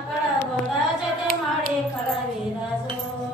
कळवडाच्या ते माडे खळवे राजो